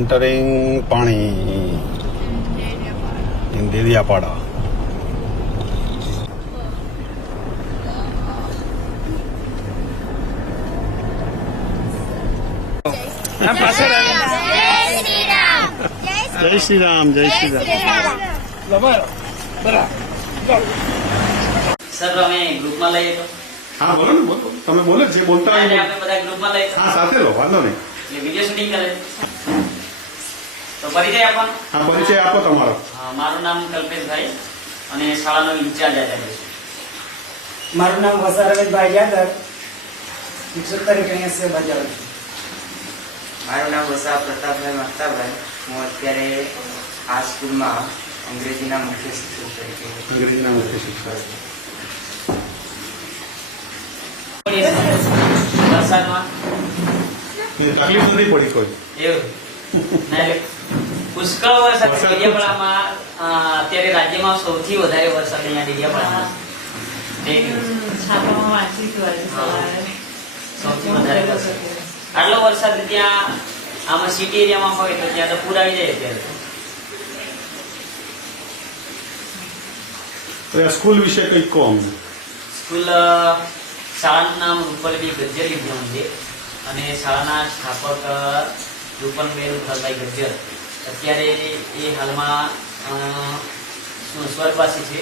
Entering पानी इन देदियापाड़ा। जय श्री राम जय श्री राम। सर અમે ગ્રુપમાં લઈએ તો हाँ बोलो ना बोलो તમે બોલો જે બોલતા હોય આપણે બધા ગ્રુપમાં લઈએ हाँ સાથે લો વાંધો નહીં એટલે વિડિયો શૂટિંગ કરે તો પરિચય આપવાનો। हाँ परिचय આપો તમારો। મારું નામ કલ્પેશભાઈ અને શાળાનો ઇન્ચાર્જ આચાર્ય છે। મારું નામ વસા રમેશભાઈ યાદવ, શિક્ષક તરીકે અહીંયા સેવા બજાવું છું। મારું નામ વસા પ્રતાપભાઈ મસ્તાભાઈ, હું અત્યારે આ સ્કૂલમાં અંગ્રેજીના મુખ્ય શિક્ષક તરીકે અંગ્રેજીના મુખ્ય શિક્ષક। વરસાદમાં તકલીફ નથી પડી કોઈ? એવું ના એટલે પુષ્કળ વરસાદ ડેડિયાપાડામાં અત્યારે રાજ્યમાં સૌથી વધારે વરસાદ અહીંયા ડેડિયાપાડામાં છાપામાં વાંચી હતું આજે સવારે। સૌથી વધારે વરસાદ આટલો વરસાદ ત્યાં આમાં સિટી એરિયામાં હોય તો ત્યાં તો પૂર આવી જાય અત્યારે। તો આ સ્કૂલ વિશે કંઈક કહો અમને। સ્કૂલ શાળાનું નામ રૂપલબી ગજ્જર વિદ્યા મંદિર અને શાળાના સ્થાપક રૂપલબેન રૂપલભાઈ ગજ્જર અત્યારે એ હાલમાં સ્વર્ગવાસી છે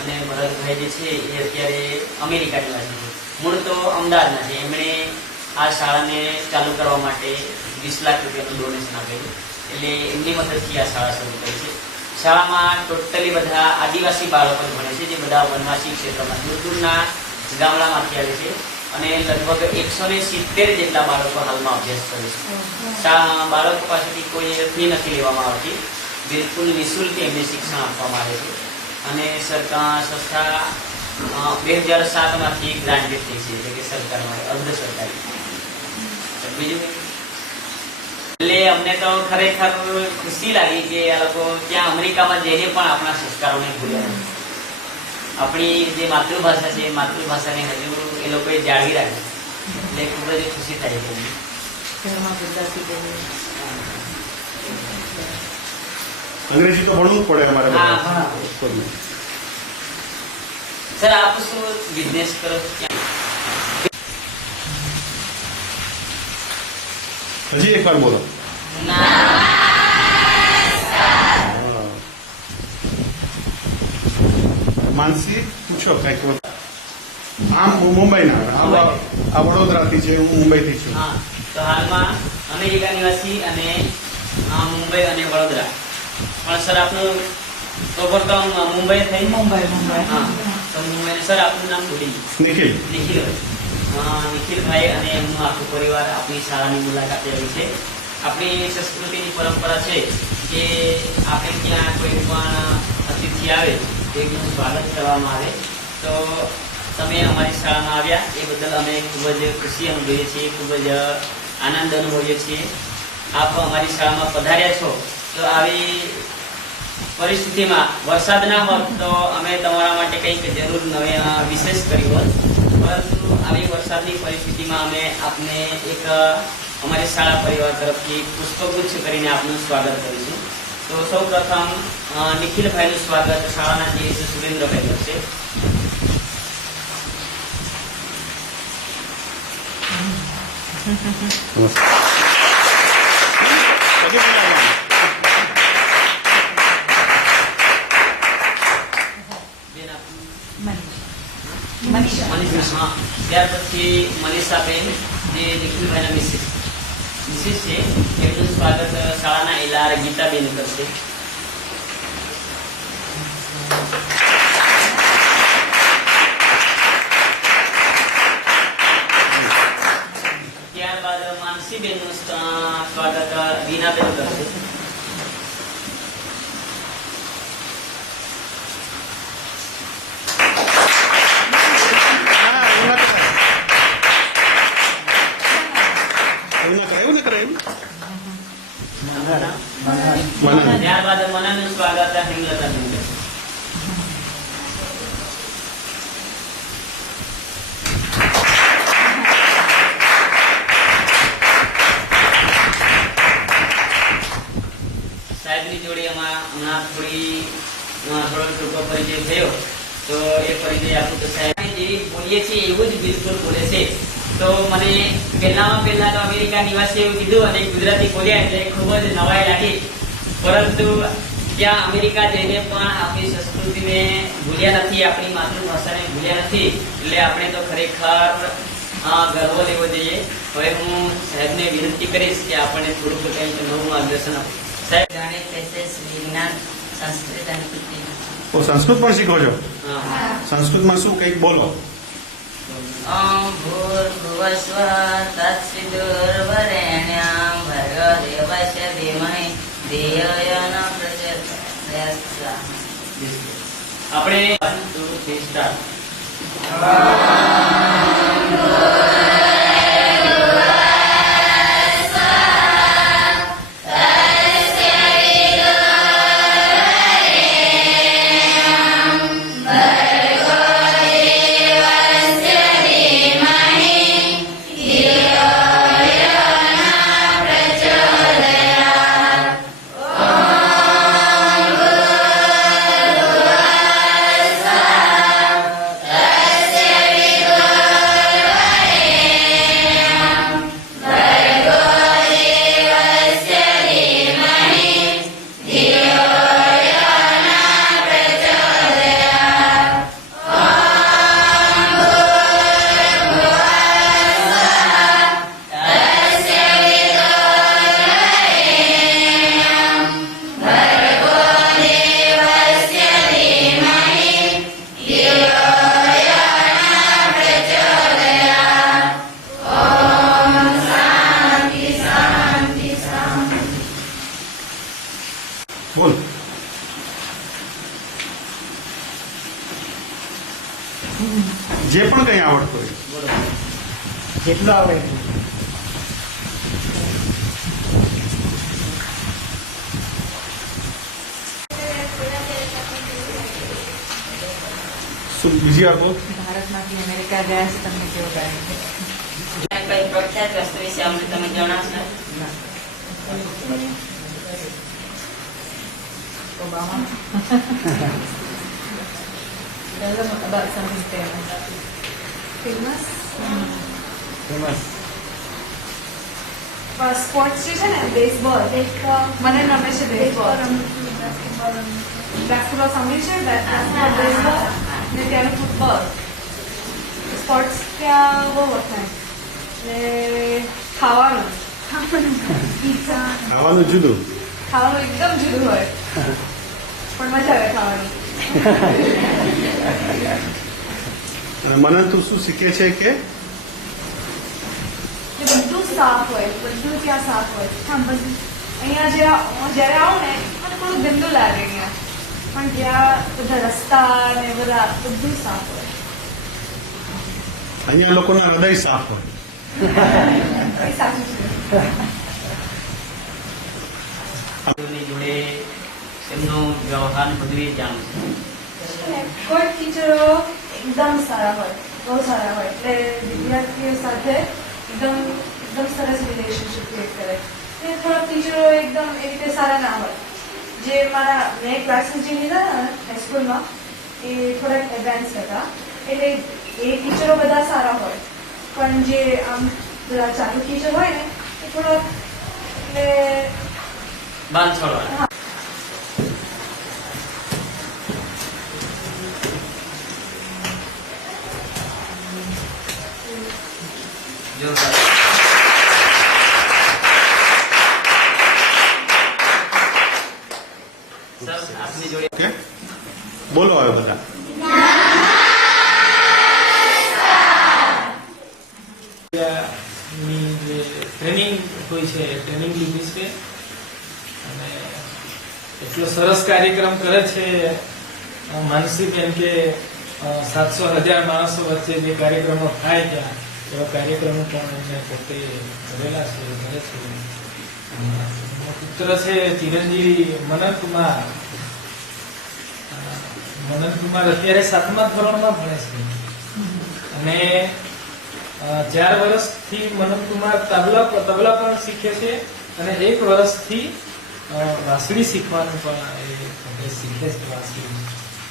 અને ભરતભાઈ જે છે એ અત્યારે અમેરિકા નિવાસી છે। મૂળ તો અમદાવાદના છે। એમણે આ શાળાને ચાલુ કરવા માટે 20 લાખ રૂપિયાનું ડોનેશન આપેલું, એટલે એમની મદદથી આ શાળા શરૂ કરી છે। શાળામાં ટોટલી બધા આદિવાસી બાળકો ભણે છે, જે બધા વનવાસી ક્ષેત્રમાં દૂર દૂરના ગામડામાંથી આવે છે અને લગભગ 170 જેટલા બાળકો હાલમાં અભ્યાસ કરે છે। બાળકો પાસેથી કોઈ ફી નથી લેવામાં આવતી, બિલકુલ નિઃશુલ્ક એમને શિક્ષણ આપવામાં આવે છે અને સરકાર સંસ્થા 2007માંથી ગ્રાન્ટેડ થઈ છે, એટલે કે સરકારમાં અર્ધ સરકારી। બીજું એટલે અમને તો ખરેખર ખુશી લાગી કે આ લોકો ત્યાં અમેરિકામાં જઈને પણ આપણા સંસ્કારોને ભૂલ્યા, આપણી જે માતૃભાષા છે એ માતૃભાષાને હજુ એ લોકોએ જાળવી રાખી, એટલે ખૂબ જ ખુશી થાય છે। ઘરમાં ગુજરાતી બોલીએ। અંગ્રેજી તો ભણવું જ પડે અમારે હા, સ્કૂલમાં। સર આપ શું બિઝનેસ કરો છો ત્યાં? હજી એક વાર બોલો। માનસી પૂછો કંઈક। આમ હું મુંબઈના, આ વડોદરાથી છે, હું મુંબઈથી છું। હા, તો હાલમાં અમેરિકા નિવાસી અને મુંબઈ અને વડોદરા પણ સર આપનું પ્રોપર મુંબઈ થઈ? મુંબઈ હા, તો મુંબઈ સર આપનું નામ ભૂલી નિખિલ નિખિલભાઈ અને એમનું આખું પરિવાર આપણી શાળાની મુલાકાતે આવી છે। આપણી સંસ્કૃતિની પરંપરા છે કે આપણે ત્યાં કોઈ પણ અતિથિ આવે તો એમનું સ્વાગત કરવામાં આવે। તો તમે અમારી શાળામાં આવ્યા એ બદલ અમે ખૂબ જ ખુશી અનુભવીએ છીએ, ખૂબ જ આનંદ અનુભવીએ છીએ। આપ અમારી શાળામાં પધાર્યા છો તો આવી પરિસ્થિતિમાં વરસાદ ના હોત તો અમે તમારા માટે કંઈક જરૂર વિશેષ કર્યું હોત, પરંતુ આવી વરસાદની પરિસ્થિતિમાં અમે આપને એક અમારી શાળા પરિવાર તરફથી પુષ્પગુચ્છ કરીને આપનું સ્વાગત કરીશું। તો સૌ પ્રથમ નિખિલભાઈનું સ્વાગત શાળાના જીએસ સુરેન્દ્રભાઈ કરશે। મનીષા, ત્યાર પછી મનીષાબેન જે નિખિલભાઈના મિસિસ છે એમનું સ્વાગત શાળાના એલઆર ગીતાબેન કરશે। ત્યારબાદ માનસીબેનનું સ્વાગત રીનાબેન કરશે। ત્યારબાદ મનનનું સ્વાગત હેમલતાબેન કરશે। થોડો ટૂંકો પરિચય થયો. તો એ પરિચય આપું તો સાહેબ જેવી બોલીએ છીએ એવું જ બિલકુલ બોલે છે. તો મને પહેલા તો અમેરિકા નિવાસી એવું કીધું અને ગુજરાતી બોલ્યા એટલે ખૂબ જ નવાઈ લાગી. પરંતુ ત્યાં અમેરિકા જઈને પણ આપણી સંસ્કૃતિને ભૂલ્યા નથી, આપણી માતૃભાષાને ભૂલ્યા નથી. એટલે આપણે તો ખરેખર ગર્વ લેવો જોઈએ. હવે હું સાહેબને વિનંતી કરીશ કે આપણને થોડુંક કંઈક નવું માર્ગદર્શન આપો. સાહેબ ગણિત, વિશેષ, વિજ્ઞાન, સંસ્કૃત અને કૃતિ. તો સંસ્કૃત પણ શીખો છો? હા. સંસ્કૃતમાં શું કંઈક બોલો. ભૂર્ભુવસ્વઃ તત્સવિતુર્વરેણ્યં ભર્ગો દેવસ્ય ધીમહિ ધિયો યો ન પ્રચોદયાત્. આપણે 1 2 3 સ્ટાર્ટ. બોલ. જે પણ કંઈ આવડતું હોય. જેટલું આવે એટલું. શું બીજી વાર બોલ. ભારતમાંથી અમેરિકા ગયા છે, તમને કેવું લાગે છે? કઈ પ્રખ્યાત વસ્તુ વિશે અમને તમે જણાવશો? Obama. Tell them about something famous. Famous famous sports જે છે ને બેઝબોલ મને ગમે છે બેઝબોલ બેસ્કેટબોલ સાંભળ્યું છે બેસ્કેટબોલ બેઝબોલ ને ત્યાંનું ફૂટબોલ સ્પોર્ટ્સ ત્યાં બહુ વખણાય ને ખાવાનું પીઝા ખાવાનું જુદું. ખાવાનું એકદમ જુદું હોય પણ મજા આવે ખાવાની અને મને તું શું શીખે છે કે ને બધું સાફ હોય બધું ત્યાં સાફ હોય હા બધું અહીંયા જ્યારે આવું ને મને થોડું ગંદુ લાગે અહીંયા પણ ત્યાં બધા રસ્તા ને બધા બધું સાફ હોય અહીંયા લોકોના હૃદય સાફ હોય. એ સાચું છે ની જોડે એમનો વ્યવહાર બધું એ જાણું છું. અને કોઈ ટીચરો એકદમ સારા હોય બહુ સારા હોય એટલે વિદ્યાર્થીઓ સાથે એકદમ સરસ રિલેશનશિપ ક્રિએટ કરે અને થોડાક ટીચરો એકદમ એ રીતે સારા ના હોય જે મેં ક્લાસીસ જે લીધા હાઈસ્કૂલમાં એ થોડાક એડવાન્સ હતા એટલે એ ટીચરો બધા સારા હોય પણ જે આમ બધા ચાલુ ટીચર હોય ને એ થોડાક એટલે બાંધ છોડવા. જોરદાર. સર આપની જોડે ઓકે બોલો હવે બધા. ની જે ટ્રેનિંગ હોય છે એ ટ્રેનિંગ લીધી છે અને એટલો સરસ કાર્યક્રમ કરે છે માનસીબેન કે 700,000 માણસો વચ્ચે જે કાર્યક્રમો થાય ત્યાં એવા કાર્યક્રમો પણ એમને પોતે કરેલા છે કરે છે. પુત્ર છે ચિરંજીવી મનનકુમાર અત્યારે 7મા ધોરણમાં ભણે છે અને 4 વર્ષથી મનનકુમાર તબલા પણ શીખે છે અને 1 વર્ષથી વાંસળી શીખવાનું પણ એ પોતે શીખે છે વાંસળી.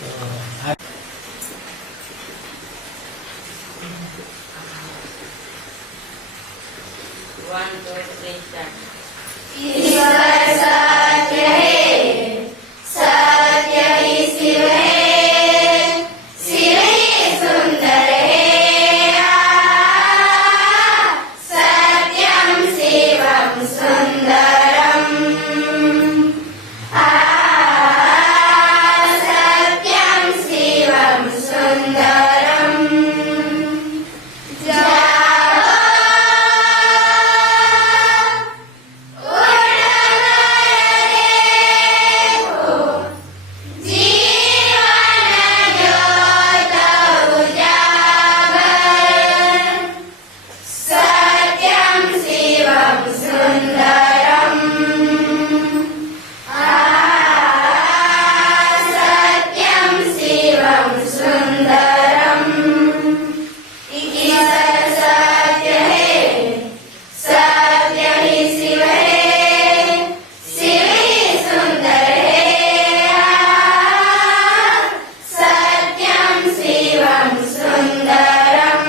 તો આ One, two, three, start. ईश्वर सत्य है, सत्य ही शिव है, शिव ही सुंदर है। सत्यम शिवम सुंदरम। सत्यम शिवम सुंदरम। सत्यम शिवम सुंदरम। सत्यम शिवम सुंदरम। ईश्वर सत्य है, सत्य ही शिव है, शिव ही सुंदर है। सत्यम शिवम सुंदरम।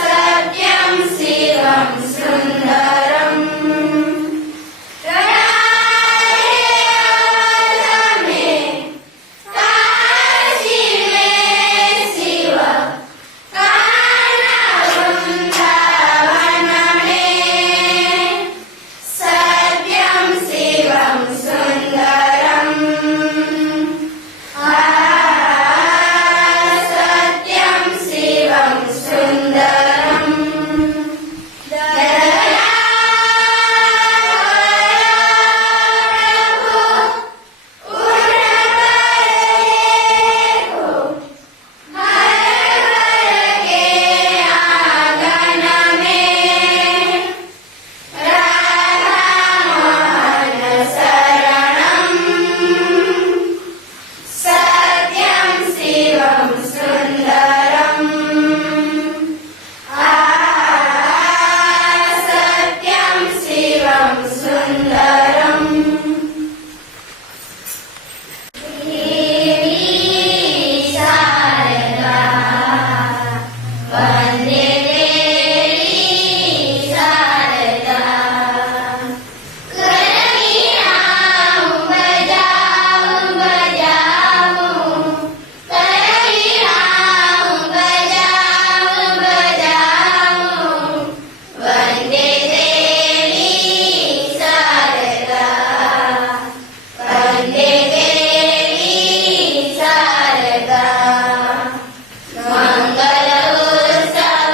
सत्यम शिवम सुंदरम। राधे में काशी में शिव, कान्हा वृंदावन में। सत्यम शिवम सुंदरम। सत्यम शिवम सुंदरम। दया प्रभु उन्नत देखो, हर घर के आंगन में। राधा मोहन शरणम। सत्यम शिवम सुंदरम। सत्यम शिवम सुंदरम। देवी शारदा वंदे देवी शारदा। करवीराम बजाऊं बजाऊं, करवीराम बजाऊं बजाऊं। वंदे देवी शारदा, वंदे देवी शारदा। मंगल उत्सव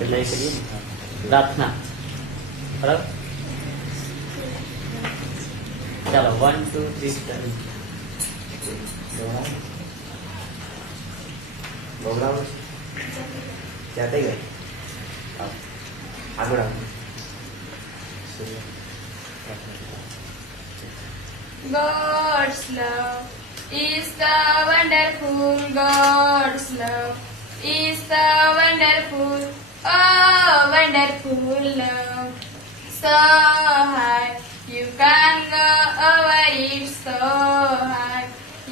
પહેલા એ કરીએ ને. પ્રાર્થના. બરાબર? ચાલો 1 2 3 4. બોલાવો ત્યાં થઈ ગઈ આગળ આવો. God's love is the wonderful. God's love is the wonderful. Oh, wonderful love. So high, you can't go over it. So high,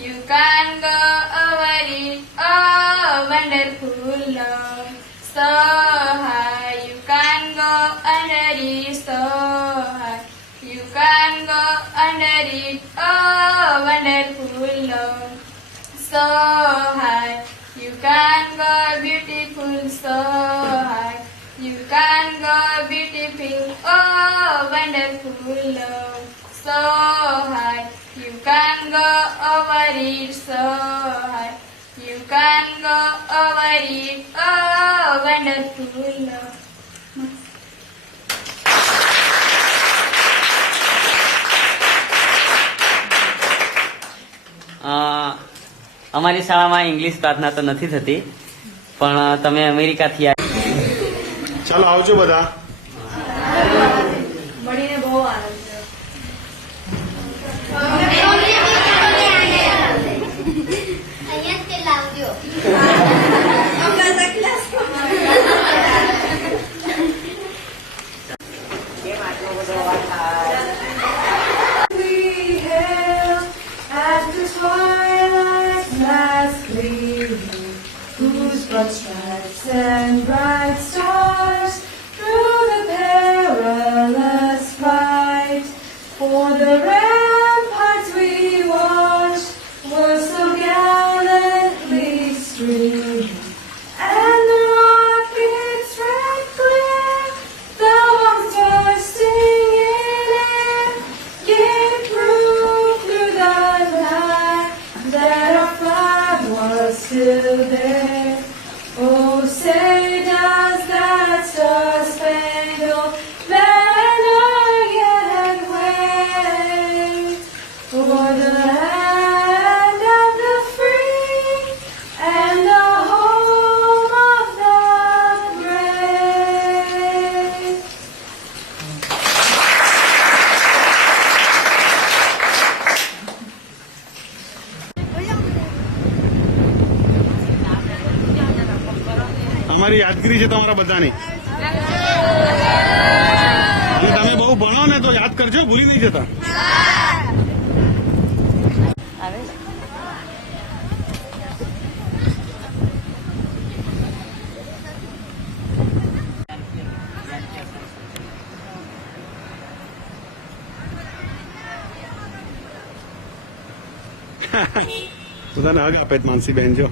you can't go over it. Oh, wonderful love. So high, you can't go under it. So high, you can't go under it. Oh, wonderful love. So high, you can't go beautiful. So high, you can't go beautiful. Oh, wonderful love. So high, you can't go over it. So high, you can't go over it. Oh, wonderful love. અમારી શાળામાં English પ્રાર્થના તો નથી થતી, પણ તમે અમેરિકાથી ચાલો આવજો બધા. મળીને બહુ આનંદ થયો. અહીંયા જ તે લાવજો. કેમ આટલો બધો વાત થાય? We hail at the twilight's last gleaming, whose broad stripes and bright stars through the perilous fight. For the ramparts we watched were so gallantly streaming, and the rocket's red glare, the bombs bursting in air, gave proof through the night that our flag was still there. Oh, say does that star-spangled banner yet wave over the land of the free and the home of the brave? અમારી યાદગીરી છે તમારા બધાની. અને તમે બહુ ભણો ને તો યાદ કરજો, ભૂલી નહીં જતા. બધાને હગ આપે જ માનસી બેન જો.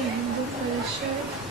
Hindu culture